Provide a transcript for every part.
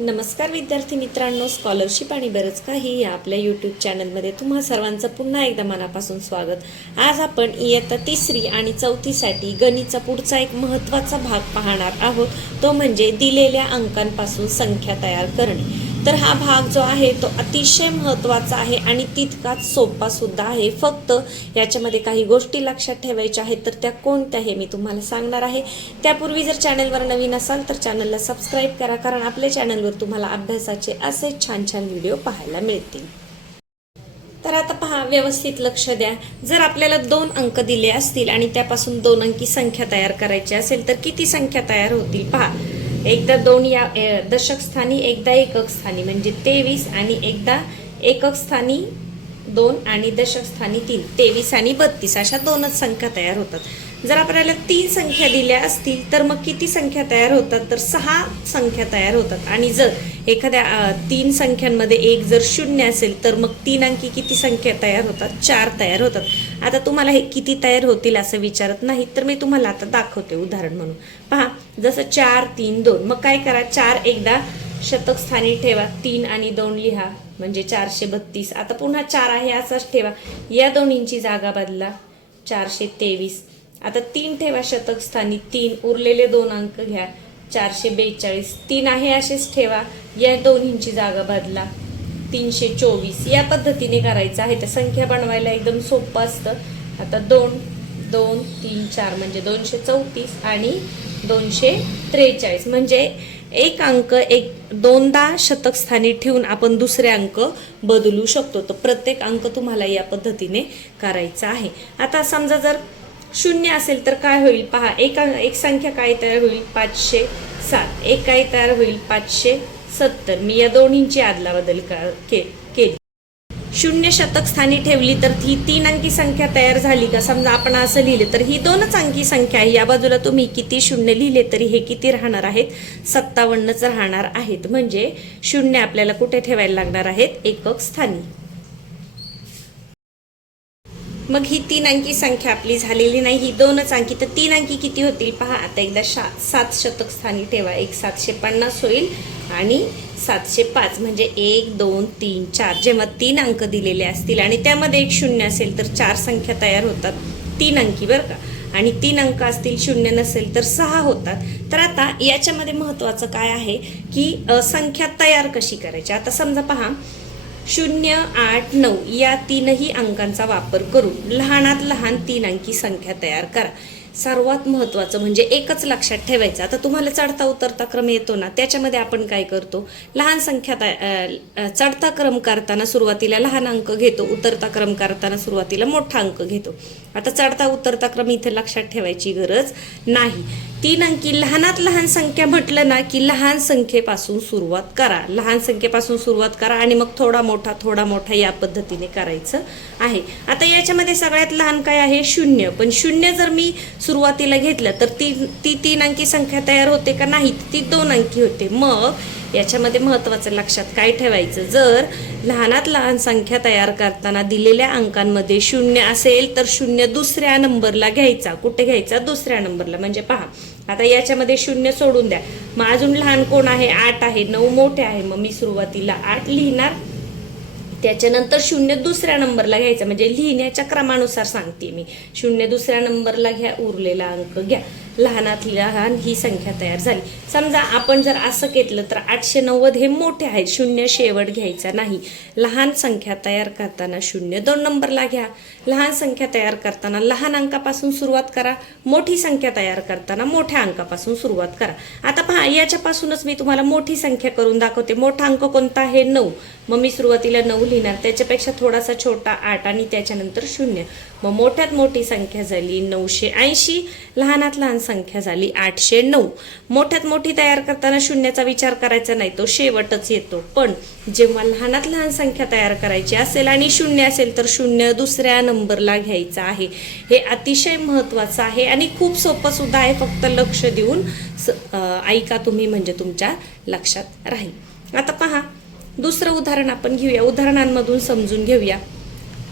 नमस्कार विद्यार्थी मित्रांनो, स्कॉलरशिप आणि बरंच काही या आपल्या यूट्यूब चॅनलमध्ये तुम्हा सर्वांचं पुन्हा एकदा मनापासून स्वागत. आज आपण इयत्ता 3री आणि 4थीसाठी गणिताचा पुढचा एक महत्त्वाचा भाग पाहणार आहोत, तो म्हणजे दिलेल्या अंकांपासून संख्या तयार करणे. तर हा भाग जो आहे तो अतिशय महत्त्वाचा आहे आणि तितकाच सोपा सुद्धा आहे. फक्त याच्यामध्ये काही गोष्टी लक्षात ठेवायच्या आहेत, तर त्या कोणत्या हे मी तुम्हाला सांगणार आहे. त्यापूर्वी जर चॅनलवर नवीन असाल तर चॅनलला सबस्क्राईब करा, कारण आपल्या चॅनलवर तुम्हाला अभ्यासाचे असे छान छान व्हिडिओ पाहायला मिळतील. तर आता पहा, व्यवस्थित लक्ष द्या. जर आपल्याला 2 अंक दिले असतील आणि त्यापासून 2 अंकी संख्या तयार करायची असेल तर किती संख्या तयार होतील पहा. एकदा 2 या दशक स्थानी, एकदा एकक स्थानी म्हणजे 23 आणि एकदा एकक स्थानी 2 आणि दशक स्थानी 3, 23 आणि 32 अशा 2च संख्या तयार होतात. जर आपल्याला 3 संख्या दिल्या असतील तर मग किती संख्या तयार होतात, तर 6 संख्या तयार होतात. आणि जर एखाद्या 3 संख्यांमध्ये एक जर 0 असेल तर मग 3 अंकी किती संख्या तयार होतात, 4 तयार होतात. आता तुम्हाला हे किती तयार होतील असं विचारत नाही, तर मी तुम्हाला आता दाखवते उदाहरण म्हणून. पहा, जसं 4 3 2, मग काय करा, 4 एकदा शतक स्थानी ठेवा, 3 आणि 2 लिहा म्हणजे 432. आता पुन्हा 4 आहे असाच ठेवा, या दोन्हींची जागा बदला, 423. आता 3 ठेवा शतक स्थानी, 3 उरलेले 2 अंक घ्या, 442. 3 आहे असेच ठेवा, या दोन्हींची जागा बदला, 324. या पद्धतीने करायचं आहे. तर संख्या बनवायला एकदम सोपं असतं. आता 2 2 3 4 म्हणजे 234 आणि 243 म्हणजे एक अंक एक 2दा शतक स्थानी ठेवून आपण दुसरे अंक बदलू शकतो. तर प्रत्येक अंक तुम्हाला या पद्धतीने करायचा आहे. आता समजा जर 0 असेल तर काय होईल पहा, एक संख्या काय तयार होईल, 507. एक काय तयार होईल, 570. मी या दोन्हींची आदला बदल केली. 0 शतक स्थानी ठेवली तर ही 3 अंकी संख्या तयार झाली का. समजा आपण असं लिहिले तर ही 2च अंकी संख्या आहे. या बाजूला तुम्ही किती 0 लिहिले तरी हे किती राहणार आहेत, 57च राहणार आहेत. म्हणजे 0 आपल्याला कुठे ठेवायला लागणार आहेत, एकक स्थानी. मग ही 3 अंकी संख्या आपली झालेली नाही, ही 2च अंकी. तर 3 अंकी किती होतील पहा. आता एकदा 7 शतक स्थानी ठेवा, एक 750 होईल आणि 705 म्हणजे 1 2 3 4. जेव्हा 3 अंक दिलेले असतील आणि त्यामध्ये एक 0 असेल तर 4 संख्या तयार होतात, 3 अंकी बरं का. आणि 3 अंक असतील, 0 नसेल तर 6 होतात. तर आता याच्यामध्ये महत्त्वाचं काय आहे की संख्या तयार कशी करायची. आता समजा पहा, 0 8 9 या 3ही अंकांचा वापर करून लहानात लहान 3 अंकी संख्या तयार करा. सर्वात महत्त्वाचं म्हणजे एकच लक्षात ठेवायचं. आता तुम्हाला चढता उतरता क्रम येतो ना, त्याच्यामध्ये आपण काय करतो, लहान संख्या चढता क्रम करताना सुरुवातीला लहान अंक घेतो, उतरता क्रम करताना सुरुवातीला मोठा अंक घेतो. आता चढता उतरता क्रम इथे लक्षात ठेवायची गरज नाही. 3 अंकी लहानात लहान संख्या म्हटलं ना की लहान संख्येपासून सुरुवात करा, लहान संख्येपासून सुरुवात करा आणि मग थोडा मोठा या पद्धतीने करायचं आहे. आता याच्यामध्ये सगळ्यात लहान काय आहे, 0. पण 0 जर मी सुरुवातीला घेतलं तर ती 3 अंकी संख्या तयार होते का नाही, ती 2 अंकी होते. मग याच्यामध्ये महत्त्वाचं लक्षात काय ठेवायचं, जर लहानात लहान संख्या तयार करताना दिलेल्या अंकांमध्ये 0 असेल तर 0 दुसऱ्या नंबरला घ्यायचा. कुठे घ्यायचा, दुसऱ्या नंबरला. म्हणजे पहा, आता याच्यामध्ये 0 सोडून द्या, मग अजून लहान कोण आहे, 8 आहे, 9 मोठे आहे. मग मी सुरुवातीला 8 लिहिणार, त्याच्यानंतर 0 दुसऱ्या नंबरला घ्यायचा. म्हणजे लिहिण्याच्या क्रमानुसार सांगते मी, 0 दुसऱ्या नंबरला घ्या, उरलेला अंक घ्या. लहानात लहान ही संख्या तयार झाली. समजा आपण जर असं केलं तर 890 हे मोठे आहेत, 0 शेवट घ्यायचा नाही. लहान संख्या तयार करताना 0 2 नंबरला घ्या. लहान संख्या तयार करताना लहान अंकापासून सुरुवात करा, मोठी संख्या तयार करताना मोठ्या अंकापासून सुरुवात करा. आता पहा, याच्यापासूनच मी तुम्हाला मोठी संख्या करून दाखवते. मोठा अंक कोणता आहे, 9. मग मी सुरुवातीला 9 लिहिणार, त्याच्यापेक्षा थोडासा छोटा 8 आणि त्याच्यानंतर 0. मग मोठ्यात मोठी संख्या झाली 980, लहानात लहान संख्या झाली 809. मोठ्यात मोठी तयार करताना 0चा विचार करायचा नाही, तो शेवटच येतो. पण जेव्हा लहानात लहान संख्या तयार करायची असेल आणि 0 असेल तर 0 दुसऱ्या नंबरला घ्यायचा आहे. हे अतिशय महत्त्वाचं आहे आणि खूप सोपं सुद्धा आहे. फक्त लक्ष देऊन ऐका तुम्ही, म्हणजे तुमच्या लक्षात राहील. आता पहा, दुसरं उदाहरण आपण घेऊया, उदाहरणांमधून समजून घेऊया.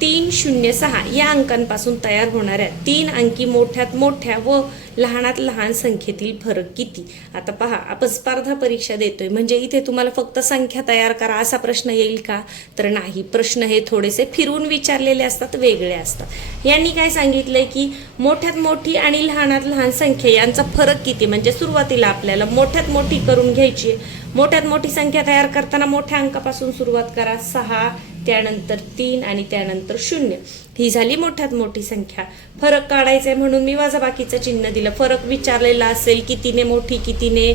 306 या अंकांपासून तयार होणाऱ्या 3 अंकी मोठ्यात मोठ्या व लहानात लहान संख्येतील फरक किती? आता पहा, आपण स्पर्धा परीक्षा देतोय म्हणजे इथे तुम्हाला फक्त संख्या तयार करा असा प्रश्न येईल का? तर नाही. प्रश्न हे थोडेसे फिरवून विचारलेले असतात, वेगळे असतात. यांनी काय सांगितलंय की मोठ्यात मोठी आणि लहानात लहान संख्या यांचा फरक किती, म्हणजे सुरुवातीला आपल्याला मोठ्यात मोठी करून घ्यायची. मोठ्यात मोठी संख्या तयार करताना मोठ्या अंकापासून सुरुवात करा. 6, त्यानंतर 3 आणि त्यानंतर 0. ही झाली मोठ्यात मोठी संख्या. फरक काढायचा आहे म्हणून मी वजाबाकीचं चिन्ह दिलं. फरक विचारलेला असेल कितीने मोठी कितीने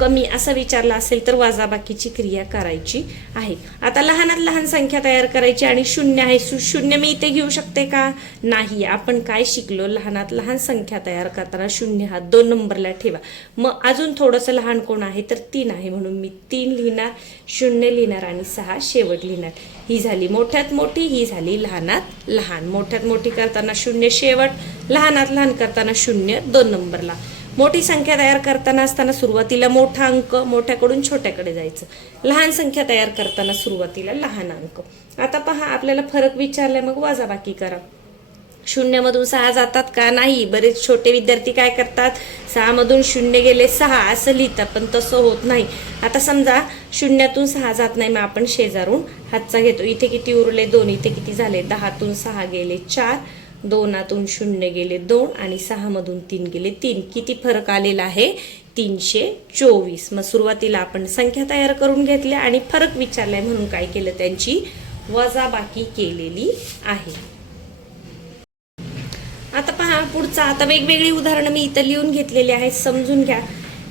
कमी असं विचारलं असेल तर वजाबाकीची क्रिया करायची आहे. आता लहानात लहान संख्या तयार करायची आणि 0 आहे. 0 मी इथे घेऊ शकते का? नाही. आपण काय शिकलो? लहानात लहान संख्या तयार करताना 0 हा 2 नंबरला ठेवा. मग अजून थोडंसं लहान कोण आहे तर 3 आहे म्हणून मी 3 लिहिणार, 0 लिहिणार आणि 6 शेवट लिहिणार. ही झाली मोठ्यात मोठी, ही झाली लहानात लहान. मोठ्यात मोठी करताना 0 शेवट, लहानात लहान करताना 0 2 नंबरला. मोठी संख्या तयार करताना असताना सुरुवातीला मोठा अंक मोठ्याकडून छोट्याकडे जायचं. लहान संख्या तयार करताना सुरुवातीला लहान अंक. आता पहा, आपल्याला फरक विचारलाय मग वजाबाकी करा. 0 मधून 6 जातात का? नाही. बरेच छोटे विद्यार्थी काय करतात, 6 मधून 0 गेले 6 असं लिहितात, पण तसं होत नाही. आता समजा 0तून 6 जात नाही, मग आपण शेजारून हातचा घेतो. इथे किती उरले? 2. इथे किती झाले? 10तून 6 गेले 4, 2तून 0 गेले 2 आणि 6 मधून 3 गेले 3. किती फरक आलेला आहे? 324. मग सुरुवातीला आपण संख्या तयार करून घेतल्या आणि फरक विचारलाय म्हणून काय केलं? त्यांची वजाबाकी केलेली आहे. आता पहा पुढचा. आता वेगवेगळी उदाहरणं मी इथं लिहून घेतलेली आहेत, समजून घ्या.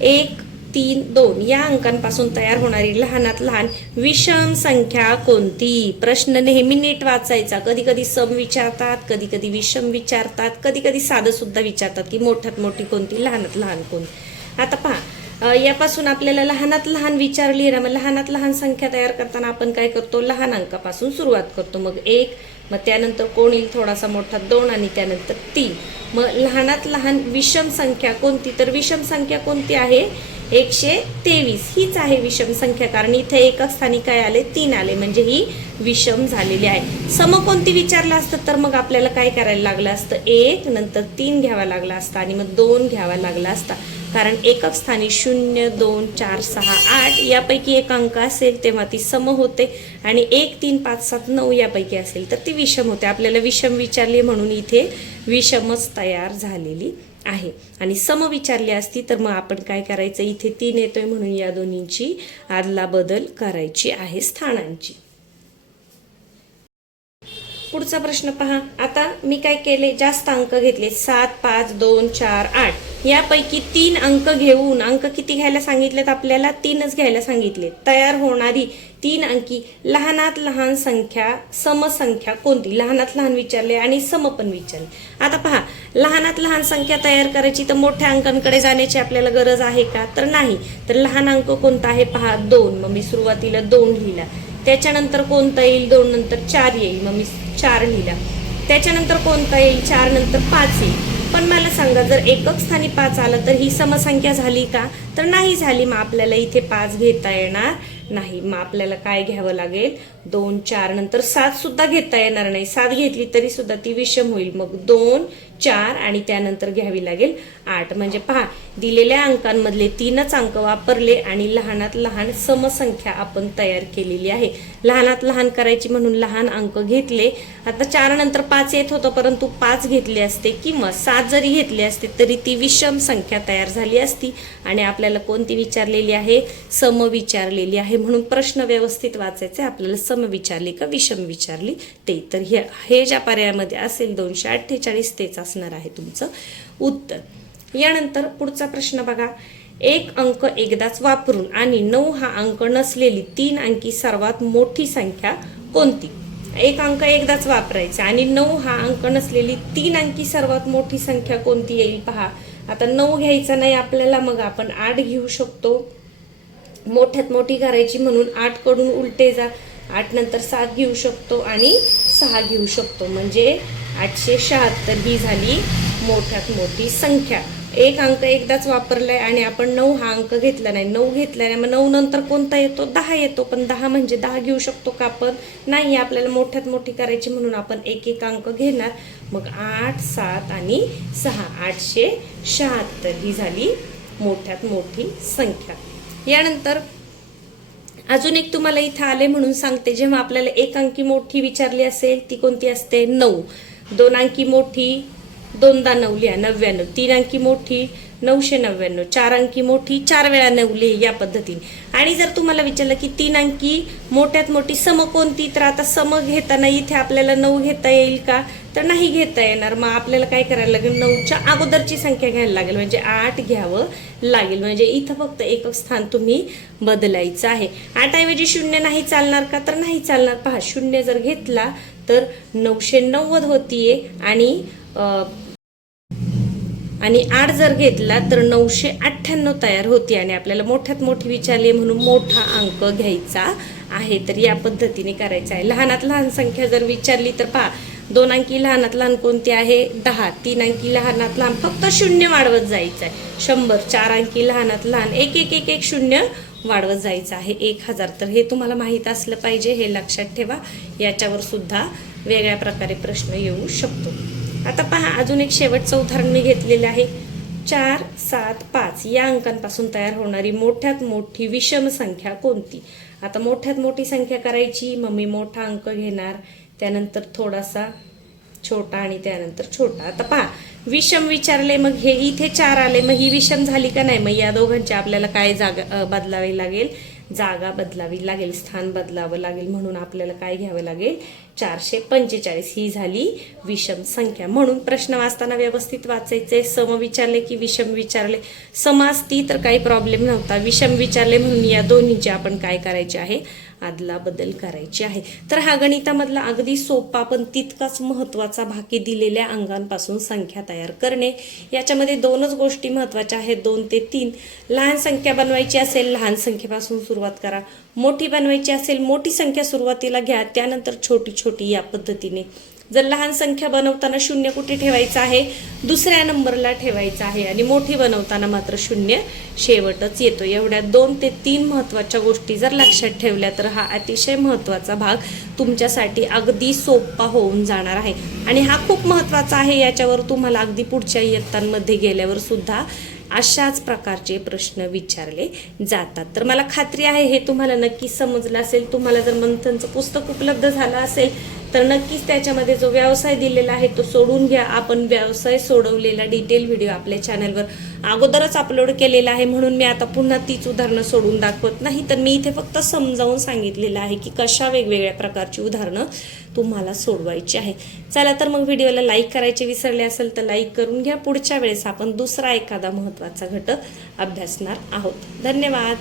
1, 3, 2 या अंकांपासून तयार होणारी लहानात लहान विषम संख्या कोणती? प्रश्न नेहमी नीट वाचायचा. कधी कधी सम विचारतात, कधी कधी विषम विचारतात, कधी कधी साधं सुद्धा विचारतात की मोठ्यात मोठी कोणती, लहानात लहान कोणती. आता पहा, यापासून आपल्याला लहानात लहान विचारली ना, मग लहानात लहान संख्या तयार करताना आपण काय करतो? लहान अंकापासून सुरुवात करतो. मग 1, मग त्यानंतर कोण येईल थोडासा मोठा 2 आणि त्यानंतर 3. मग लहानात लहान विषम संख्या कोणती? तर विषम संख्या कोणती आहे? 123. हीच आहे विषम संख्या, कारण इथे एकच स्थानी काय आले? 3 आले, म्हणजे ही विषम झालेली आहे. सम कोणती विचारलं असतं तर मग आपल्याला काय करायला लागलं असतं? 1 नंतर 3 घ्यावा लागला असता आणि मग 2 घ्यावा लागला असता, कारण एकक स्थानी 0, 2, 4, 6, 8 यापैकी एक अंक असेल तेव्हा ती सम होते आणि 1, 3, 5, 7, 9 यापैकी असेल तर ती विषम होते. आपल्याला विषम विचारली म्हणून इथे विषमच तयार झालेली आहे. आणि सम विचारली असती तर मग आपण काय करायचं? इथे 3 येतोय म्हणून या दोन्हींची आदला बदल करायची आहे स्थानांची. पुढचा प्रश्न पहा. आता मी काय केले? जास्त अंक घेतले. 7, 5, 2, 4, 8 यापैकी 3 अंक घेऊन, अंक किती घ्यायला सांगितलेत आपल्याला? 3च घ्यायला सांगितले. तयार होणारी 3 अंकी लहानात लहान संख्या समसंख्या कोणती? लहानात लहान विचारले आणि सम पण विचारले. आता पहा, लहानात लहान संख्या तयार करायची तर मोठ्या अंकांकडे जाण्याची आपल्याला गरज आहे का? तर नाही. तर लहान अंक कोणता आहे? पहा 2. मग मी सुरुवातीला 2 लिहिला. त्याच्यानंतर कोणता येईल? 2 नंतर 4 येईल, मग मी 4 लिहिला. त्याच्यानंतर कोणता येईल? 4 नंतर 5 येईल. पण मला सांगा, जर एकक स्थानी 5 आलं तर ही समसंख्या झाली का? तर नाही झाली. मग आपल्याला इथे 5 घेता येणार नाही. मग आपल्याला काय घ्यावं लागेल? 2, 4 नंतर 7 सुद्धा घेता येणार नाही. 7 घेतली तरी सुद्धा ती विषम होईल. मग 2, 4 आणि त्यानंतर घ्यावी लागेल 8. म्हणजे पहा, दिलेल्या अंकांमधले 3च अंक वापरले आणि लहानात लहान समसंख्या आपण तयार केलेली आहे. लहानात लहान करायची म्हणून लहान अंक घेतले. आता 4 नंतर 5 येत होतं, परंतु 5 घेतले असते किंवा 7 जरी घेतले असते तरी ती विषम संख्या तयार झाली असती. आणि आपल्याला कोणती विचारलेली आहे? सम विचारलेली आहे. म्हणून प्रश्न व्यवस्थित वाचायचे. आपल्याला सम विचारली का विषम विचारली ते. तर हे ज्या पर्यायामध्ये असेल 248 तेच असणार आहे तुमचं उत्तर. यानंतर पुढचा प्रश्न बघा. एक अंक एकदाच वापरून आणि 9 हा अंक नसलेली 3 अंकी सर्वात मोठी संख्या कोणती? एक अंक एकदाच वापरायचा आणि 9 हा अंक नसलेली 3 अंकी सर्वात मोठी संख्या कोणती येईल? पहा, आता 9 घ्यायचा नाही आपल्याला, मग आपण 8 घेऊ शकतो. मोठ्यात मोठी करायची म्हणून 8 कडून उलटे जा. 8 नंतर 7 घेऊ शकतो आणि 6 घेऊ शकतो, म्हणजे 876 ही झाली मोठ्यात मोठी संख्या. एक अंक एकदाच वापरलाय आणि आपण 9 हा अंक घेतला नाही. 9 घेतला नाही, मग 9 नंतर कोणता येतो? 10 येतो. पण 10 म्हणजे 10 घेऊ शकतो का आपण? नाही. आपल्याला मोठ्यात मोठी करायची म्हणून आपण एक एक अंक घेणार. मग 8, 7 आणि 6 876 ही झाली मोठ्यात मोठी संख्या. यानंतर अजून एक तुम्हाला इथं आले म्हणून सांगते. जेव्हा आपल्याला एक अंकी मोठी विचारली असेल ती कोणती असते? 9. 2 अंकी मोठी 2 दा 9 लिहा 99. 3 अंकी मोठी 999. 4 अंकी मोठी 4 वेळा 9 लिहा या पद्धतीने. आणि जर तुम्हाला विचारलं की 3 अंकी मोठ्यात मोठी सम कोणती, तर आता सम घेताना इथे आपल्याला 9 घेता येईल का? तर नाही घेता येणार. मग आपल्याला काय करायला लागेल? 9च्या अगोदरची संख्या घ्यायला लागेल, म्हणजे 8 घ्यावं लागेल. म्हणजे इथं फक्त एकच स्थान तुम्ही बदलायचं आहे. 8 ऐवजी 0 नाही चालणार का? तर नाही चालणार. पहा, 0 जर घेतला तर 990 होतीये आणि 8 जर घेतला तर 998 तयार होती. आणि आपल्याला मोठ्यात मोठी विचारली म्हणून मोठा अंक घ्यायचा आहे. तर या पद्धतीने करायचं आहे. लहानात लहान संख्या जर विचारली तर पहा, 2 अंकी लहानात लहान कोणती आहे? 10. 3 अंकी लहानात लहान फक्त 0 वाढवत जायचं आहे. 100. 4 अंकी लहानात लहान एक एक एक एक 0 वाढवत जायचं आहे. 1000. तर हे तुम्हाला माहीत असलं पाहिजे, हे लक्षात ठेवा. याच्यावर सुद्धा वेगळ्या प्रकारे प्रश्न येऊ शकतो. आता पहा, अजून एक शेवटचं उदाहरण मी घेतलेलं आहे. 4, 7, 5 या अंकांपासून तयार होणारी मोठ्यात मोठी विषम संख्या कोणती? आता मोठ्यात मोठी संख्या करायची, मग मी मोठा अंक घेणार, त्यानंतर थोडासा छोटा आणि त्यानंतर छोटा. आता पहा, विषम विचारले, मग हे इथे 4 आले, मग ही विषम झाली का नाही? मग या दोघांची आपल्याला काय जागा बदलावी लागेल? जागा बदलावी लागेल, स्थान बदलावं लागेल. म्हणून आपल्याला काय घ्यावं लागेल? 445 ही झाली विषम संख्या. म्हणून प्रश्न वाचताना व्यवस्थित वाचायचे. सम विचारले की विषम विचारले, सम असती तर काही प्रॉब्लेम नव्हता. विषम विचारले म्हणून या दोन्हीची आपण काय करायचे आहे? आदला बदल करायची आहे. तर हा गणितामधला अगदी सोपा पण तितकाच महत्वाचा भाग दिलेल्या अंगांपासून संख्या तयार करणे. याच्यामध्ये 2च गोष्टी महत्वाच्या आहेत, 2 ते 3. लहान संख्या बनवायची असेल लहान संख्येपासून सुरुवात करा, मोठी बनवायची असेल मोठी संख्या सुरुवातीला घ्या, त्यानंतर छोटी छोटी या पद्धतीने. जर लहान संख्या बनवताना 0 कुठे ठेवायचा आहे? दुसऱ्या नंबरला ठेवायचा आहे. आणि मोठी बनवताना मात्र 0 शेवटच येतो. एवढ्या 2 ते 3 महत्वाच्या गोष्टी जर लक्षात ठेवल्या तर हा अतिशय महत्वाचा भाग तुमच्यासाठी अगदी सोपा होऊन जाणार आहे. आणि हा खूप महत्वाचा आहे. याच्यावर तुम्हाला अगदी पुढच्या इयत्तांमध्ये गेल्यावर सुद्धा अशाच प्रकारचे प्रश्न विचारले जातात. तर मला खात्री आहे हे तुम्हाला नक्की समजलं असेल. तुम्हाला जर मंथनचं पुस्तक उपलब्ध झालं असेल तर नक्कीच त्याच्यामध्ये जो व्यवसाय दिलेला आहे तो सोडून घ्या. आपण व्यवसाय सोडवलेला डिटेल व्हिडिओ आपल्या चॅनलवर अगोदरच अपलोड केलेला आहे, म्हणून मी आता पुन्हा तीच उदाहरणं सोडून दाखवत नाही. तर मी इथे फक्त समजावून सांगितलेलं आहे की कशा वेगवेगळ्या प्रकारची उदाहरणं तुम्हाला सोडवायची आहे. चला तर मग व्हिडिओला लाईक करायचे विसरले असेल तर लाईक करून घ्या. पुढच्या वेळेस आपण दुसरा एखादा महत्त्वाचा घटक अभ्यासणार आहोत. धन्यवाद.